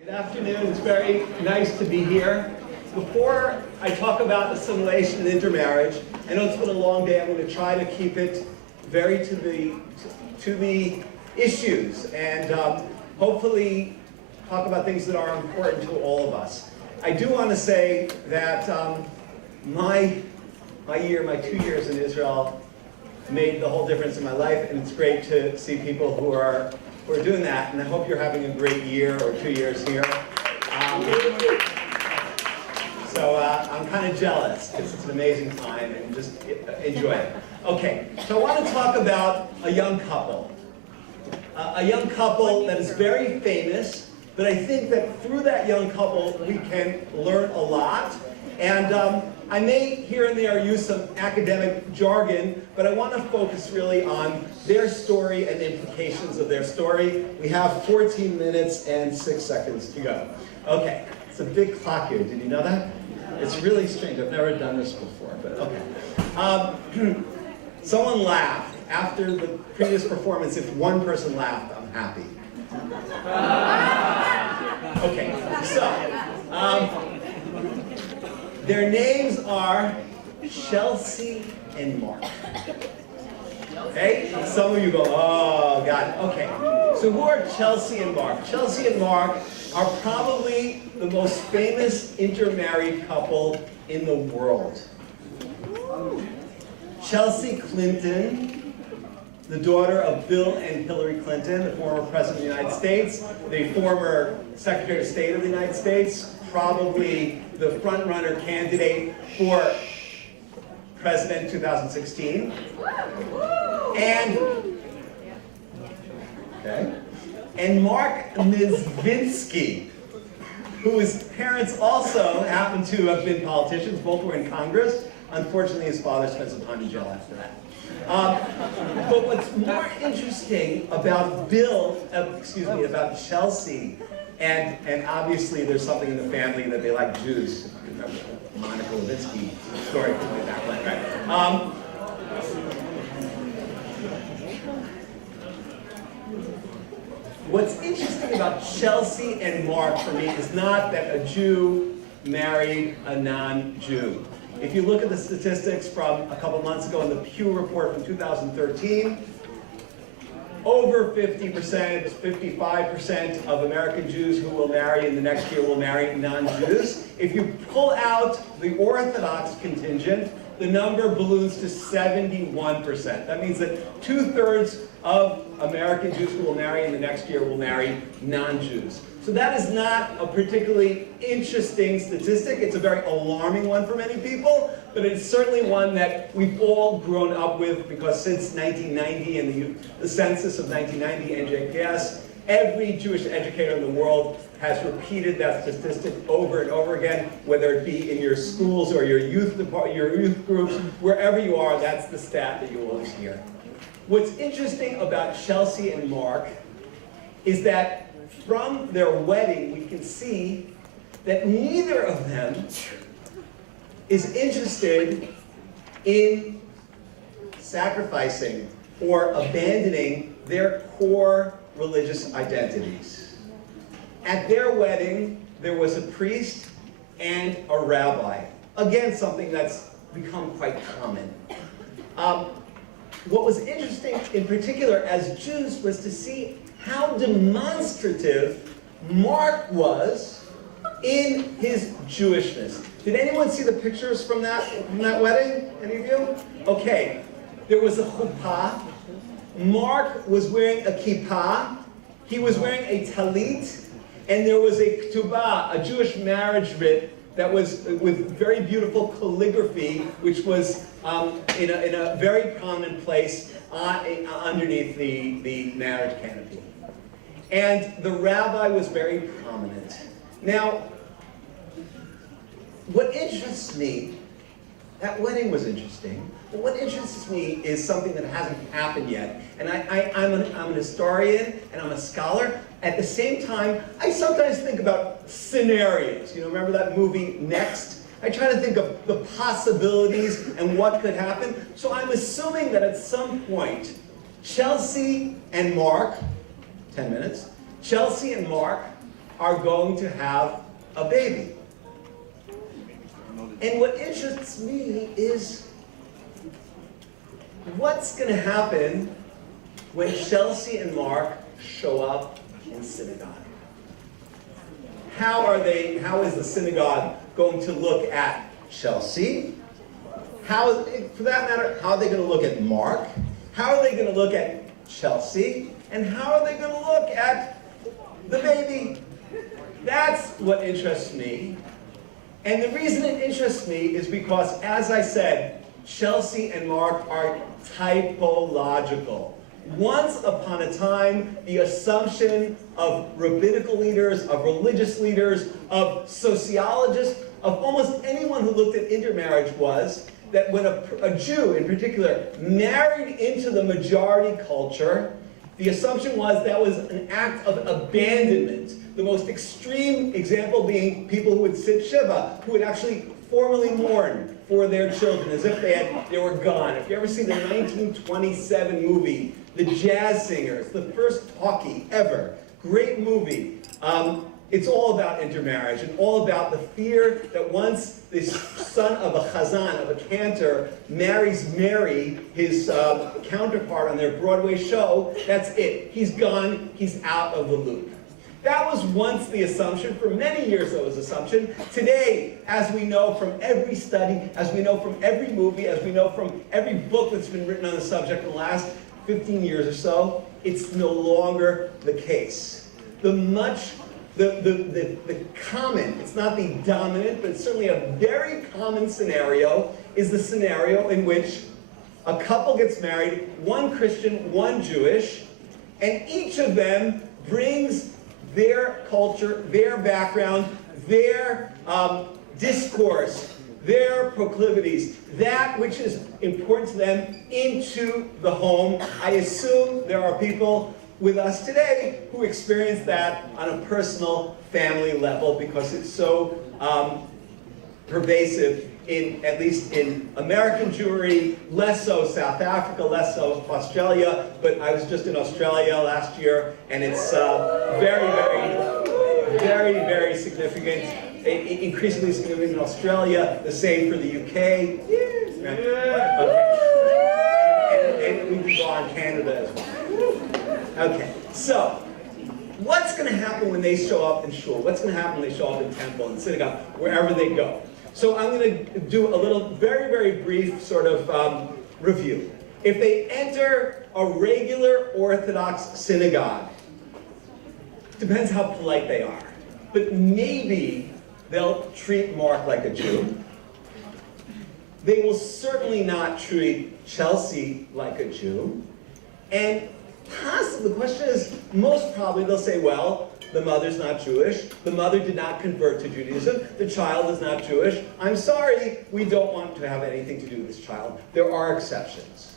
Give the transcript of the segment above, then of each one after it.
Good afternoon. It's very nice to be here. Before I talk about assimilation and intermarriage, I know it's been a long day. I'm going to try to keep it very to the issues and hopefully talk about things that are important to all of us. I do want to say that my 2 years in Israel made the whole difference in my life, and it's great to see people who are doing that, and I hope you're having a great year or 2 years here. So I'm kind of jealous because it's an amazing time and just enjoy it. Okay, so I want to talk about a young couple. A young couple that is very famous, but I think that through that young couple we can learn a lot. And I may here and there use some academic jargon, but I want to focus really on their story and the implications of their story. We have 14 minutes and 6 seconds to go. Okay, it's a big clock here. Did you know that? It's really strange. I've never done this before, but okay. Someone laughed after the previous performance. If one person laughed, I'm happy. Okay, so their names are Chelsea and Mark. Okay? Some of you go, oh, God. Okay. So who are Chelsea and Mark? Chelsea and Mark are probably the most famous intermarried couple in the world. Chelsea Clinton, the daughter of Bill and Hillary Clinton, the former President of the United States, the former Secretary of State of the United States, probably the front-runner candidate for President 2016. And Mark Mizvinsky, whose parents also happen to have been politicians. Both were in Congress. Unfortunately, his father spent some time in jail after that. But what's more interesting about about Chelsea, and obviously there's something in the family that they like Jews. If you remember the Monica Lewinsky story from way back when, right? What's interesting about Chelsea and Mark for me is not that a Jew married a non-Jew. If you look at the statistics from a couple months ago in the Pew report from 2013, over 50%, 55% of American Jews who will marry in the next year will marry non-Jews. If you pull out the Orthodox contingent, the number balloons to 71%. That means that 2/3 of American Jews who will marry in the next year will marry non-Jews. So that is not a particularly interesting statistic. It's a very alarming one for many people, but it's certainly one that we've all grown up with, because since 1990 and the census of 1990, NJPS, every Jewish educator in the world has repeated that statistic over and over again, whether it be in your schools or your youth groups, wherever you are, that's the stat that you always hear. What's interesting about Chelsea and Mark is that from their wedding, we can see that neither of them is interested in sacrificing or abandoning their core religious identities. At their wedding, there was a priest and a rabbi. Again, something that's become quite common. What was interesting in particular as Jews was to see how demonstrative Mark was in his Jewishness. Did anyone see the pictures from that wedding? Any of you? Okay. There was a chuppah. Mark was wearing a kippah. He was wearing a talit. And there was a ketubah, a Jewish marriage writ that was with very beautiful calligraphy, which was in a very prominent place underneath the marriage canopy. And the rabbi was very prominent. Now, what interests me, that wedding was interesting, but what interests me is something that hasn't happened yet. And I'm an historian and I'm a scholar. At the same time, I sometimes think about scenarios. You know, remember that movie Next? I try to think of the possibilities and what could happen. So I'm assuming that at some point, Chelsea and Mark, 10 minutes, Chelsea and Mark are going to have a baby. And what interests me is what's going to happen when Chelsea and Mark show up in synagogue. How is the synagogue going to look at Chelsea? For that matter, how are they going to look at Mark? How are they going to look at Chelsea? And how are they going to look at the baby? That's what interests me. And the reason it interests me is because, as I said, Chelsea and Mark are typological. Once upon a time, the assumption of rabbinical leaders, of religious leaders, of sociologists, of almost anyone who looked at intermarriage was that when a Jew, in particular, married into the majority culture, the assumption was that was an act of abandonment. The most extreme example being people who would sit Shiva, who would actually formally mourn for their children as if they were gone. If you ever see the 1927 movie, The Jazz Singers, the first talkie ever, great movie. It's all about intermarriage and all about the fear that once this son of a chazan, of a cantor, marries Mary, his counterpart on their Broadway show, that's it. He's gone, he's out of the loop. That was once the assumption. For many years that was the assumption. Today, as we know from every study, as we know from every movie, as we know from every book that's been written on the subject in the last 15 years or so, it's no longer the case. The common, it's not the dominant, but it's certainly a very common scenario, is the scenario in which a couple gets married, one Christian, one Jewish, and each of them brings their culture, their background, their discourse, their proclivities, that which is important to them into the home. I assume there are people with us today who experience that on a personal family level because it's so pervasive at least in American Jewry, less so South Africa, less so Australia, but I was just in Australia last year, and it's very significant, increasingly significant in Australia, the same for the UK. Okay. And we can go on Canada as well. Okay, so what's going to happen when they show up in shul? What's going to happen when they show up in temple, in synagogue, wherever they go? So I'm going to do a little, very brief sort of review. If they enter a regular Orthodox synagogue, depends how polite they are, but maybe they'll treat Mark like a Jew. They will certainly not treat Chelsea like a Jew. And possibly, the question is, most probably they'll say, well, the mother's not Jewish, the mother did not convert to Judaism, the child is not Jewish. I'm sorry, we don't want to have anything to do with this child. There are exceptions.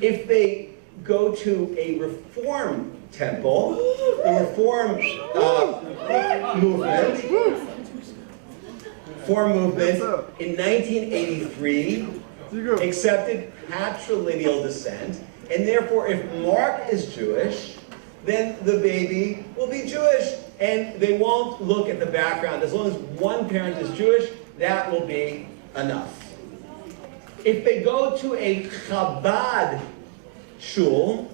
If they go to a Reform temple, the Reform movement in 1983 accepted patrilineal descent, and therefore if Mark is Jewish, then the baby will be Jewish, and they won't look at the background. As long as one parent is Jewish, that will be enough. If they go to a Chabad shul,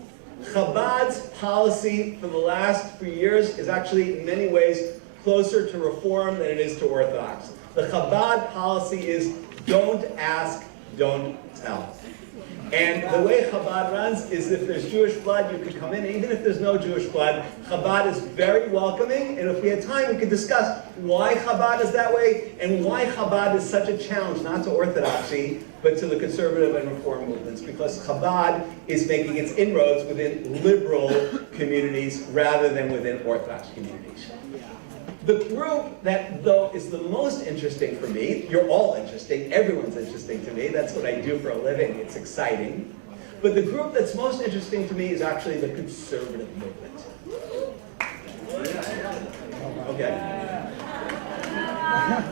Chabad's policy for the last few years is actually in many ways closer to Reform than it is to Orthodox. The Chabad policy is don't ask, don't tell. And the way Chabad runs is if there's Jewish blood, you can come in. Even if there's no Jewish blood, Chabad is very welcoming. And if we had time, we could discuss why Chabad is that way and why Chabad is such a challenge, not to Orthodoxy, but to the conservative and Reform movements. Because Chabad is making its inroads within liberal communities rather than within Orthodox communities. The group that, though, is the most interesting for me, you're all interesting, everyone's interesting to me, that's what I do for a living, it's exciting. But the group that's most interesting to me is actually the conservative movement. Okay.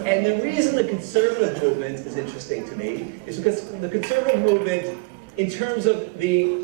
And the reason the conservative movement is interesting to me is because the conservative movement, in terms of the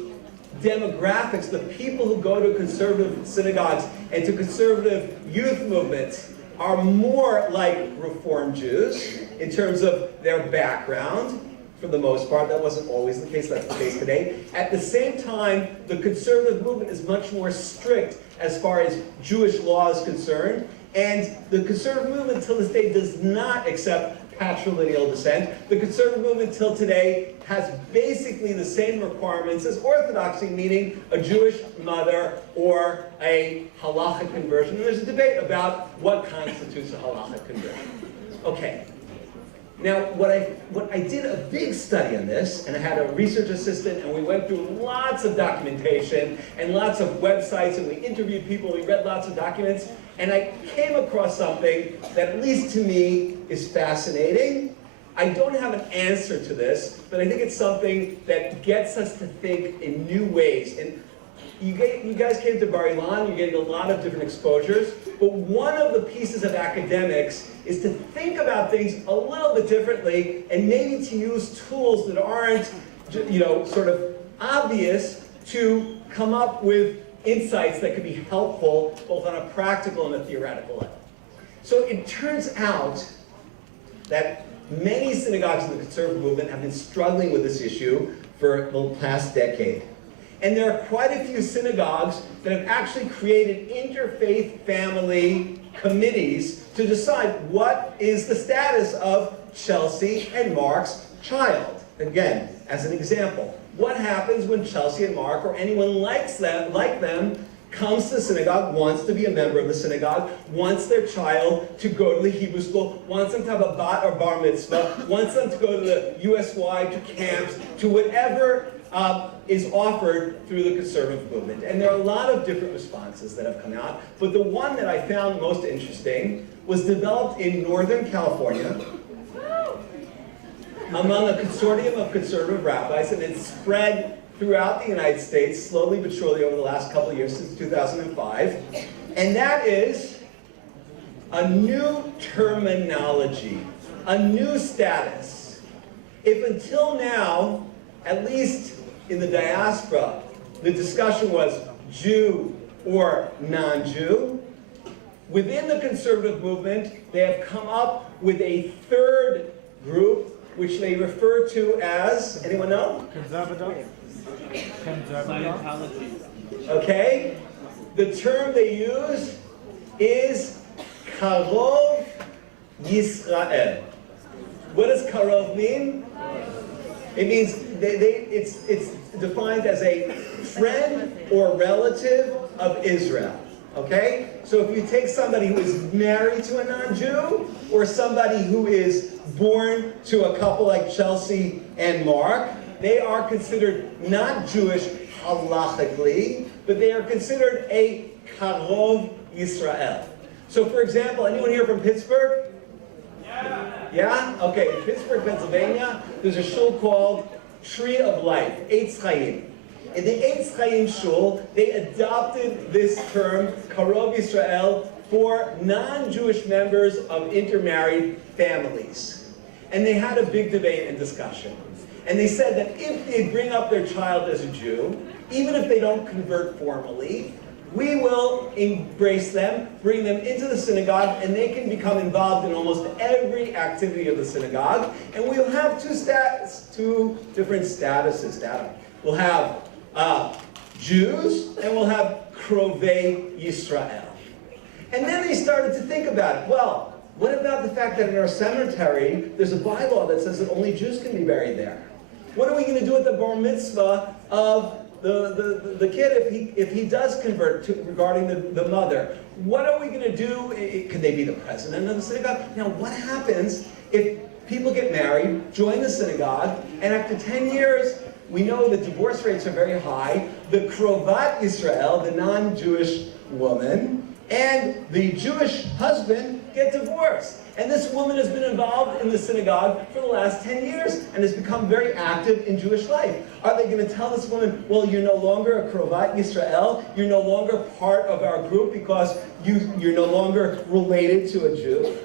demographics, the people who go to conservative synagogues and to conservative youth movements are more like Reform Jews in terms of their background. For the most part, that wasn't always the case, that's the case today. At the same time, the conservative movement is much more strict as far as Jewish law is concerned, and the conservative movement till this day does not accept patrilineal descent. The conservative movement till today has basically the same requirements as Orthodoxy, meaning a Jewish mother or a halachic conversion. And there's a debate about what constitutes a halachic conversion. Okay. Now, what I did a big study on this, and I had a research assistant, and we went through lots of documentation and lots of websites, and we interviewed people, we read lots of documents, and I came across something that, at least to me, is fascinating. I don't have an answer to this, but I think it's something that gets us to think in new ways. And you guys came to Bar-Ilan, you gained a lot of different exposures, but one of the pieces of academics is to think about things a little bit differently and maybe to use tools that aren't, sort of obvious to come up with insights that could be helpful both on a practical and a theoretical level. So it turns out that many synagogues in the conservative movement have been struggling with this issue for the past decade. And there are quite a few synagogues that have actually created interfaith family committees to decide what is the status of Chelsea and Mark's child. Again, as an example, what happens when Chelsea and Mark or anyone like them comes to the synagogue, wants to be a member of the synagogue, wants their child to go to the Hebrew school, wants them to have a bat or bar mitzvah, wants them to go to the USY, to camps, to whatever is offered through the conservative movement. And there are a lot of different responses that have come out, but the one that I found most interesting was developed in Northern California among a consortium of conservative rabbis, and it's spread throughout the United States, slowly but surely over the last couple of years, since 2005. And that is a new terminology, a new status. If until now, at least in the diaspora, the discussion was Jew or non-Jew, within the conservative movement, they have come up with a third group, which they refer to as, anyone know? Okay, the term they use is Karov Yisrael. What does Karov mean? It means it's defined as a friend or relative of Israel. Okay? So if you take somebody who is married to a non-Jew, or somebody who is born to a couple like Chelsea and Mark, they are considered not Jewish halachically, but they are considered a Karov Yisrael. So for example, anyone here from Pittsburgh? Yeah? Okay, in Pittsburgh, Pennsylvania, there's a shul called Tree of Life, Eitz Chaim. In the Eitz Chaim shul, they adopted this term, Karov Yisrael, for non-Jewish members of intermarried families. And they had a big debate and discussion. And they said that if they bring up their child as a Jew, even if they don't convert formally, we will embrace them, bring them into the synagogue, and they can become involved in almost every activity of the synagogue. And we'll have two different statuses. We'll have Jews, and we'll have Krovei Yisrael. And then they started to think about it. Well, what about the fact that in our cemetery, there's a bylaw that says that only Jews can be buried there? What are we going to do with the bar mitzvah of the kid if he does convert regarding the mother? What are we going to do? Could they be the president of the synagogue? Now, what happens if people get married, join the synagogue, and after 10 years, we know that divorce rates are very high. The Krovat Yisrael, the non-Jewish woman, and the Jewish husband get divorced. And this woman has been involved in the synagogue for the last 10 years and has become very active in Jewish life. Are they going to tell this woman, well, you're no longer a Krovat Yisrael, you're no longer part of our group because you're no longer related to a Jew?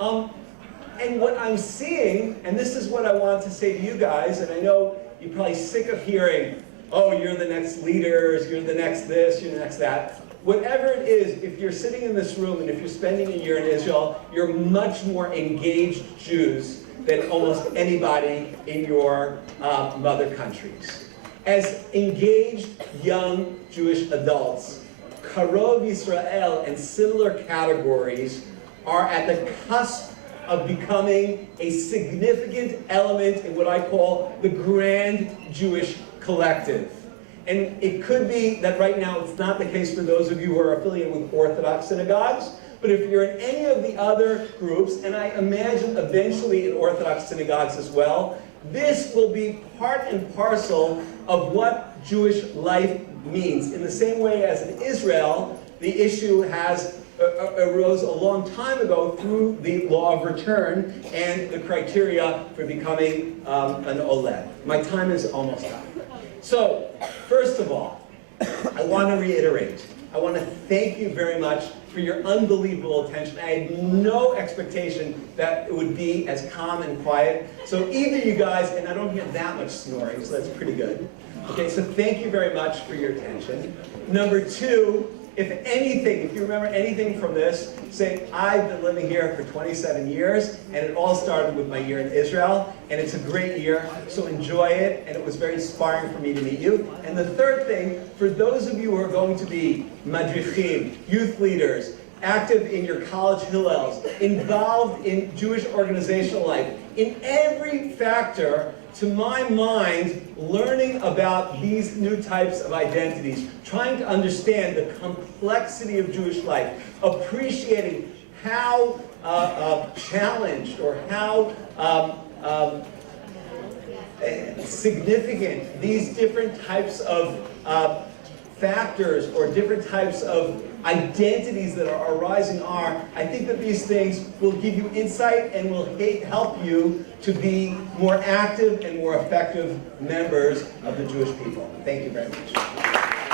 And what I'm seeing, and this is what I want to say to you guys, and I know you're probably sick of hearing oh, you're the next leaders, you're the next this, you're the next that. Whatever it is, if you're sitting in this room and if you're spending a year in Israel, you're much more engaged Jews than almost anybody in your mother countries. As engaged young Jewish adults, Karov Yisrael and similar categories are at the cusp of becoming a significant element in what I call the grand Jewish collective. And it could be that right now it's not the case for those of you who are affiliated with Orthodox synagogues, but if you're in any of the other groups, and I imagine eventually in Orthodox synagogues as well, this will be part and parcel of what Jewish life means. In the same way as in Israel, the issue has arose a long time ago through the law of return and the criteria for becoming an Oled. My time is almost up. So, first of all, I want to reiterate, I want to thank you very much for your unbelievable attention. I had no expectation that it would be as calm and quiet. So either you guys, and I don't hear that much snoring, so that's pretty good. Okay, so thank you very much for your attention. Number two, if anything, if you remember anything from this, say, I've been living here for 27 years, and it all started with my year in Israel, and it's a great year, so enjoy it, and it was very inspiring for me to meet you. And the third thing, for those of you who are going to be madrichim, youth leaders, active in your college hillels, involved in Jewish organizational life, in every factor, to my mind, learning about these new types of identities, trying to understand the complexity of Jewish life, appreciating how challenged or how significant these different types of factors or different types of identities that are arising are, I think that these things will give you insight and will help you to be more active and more effective members of the Jewish people. Thank you very much.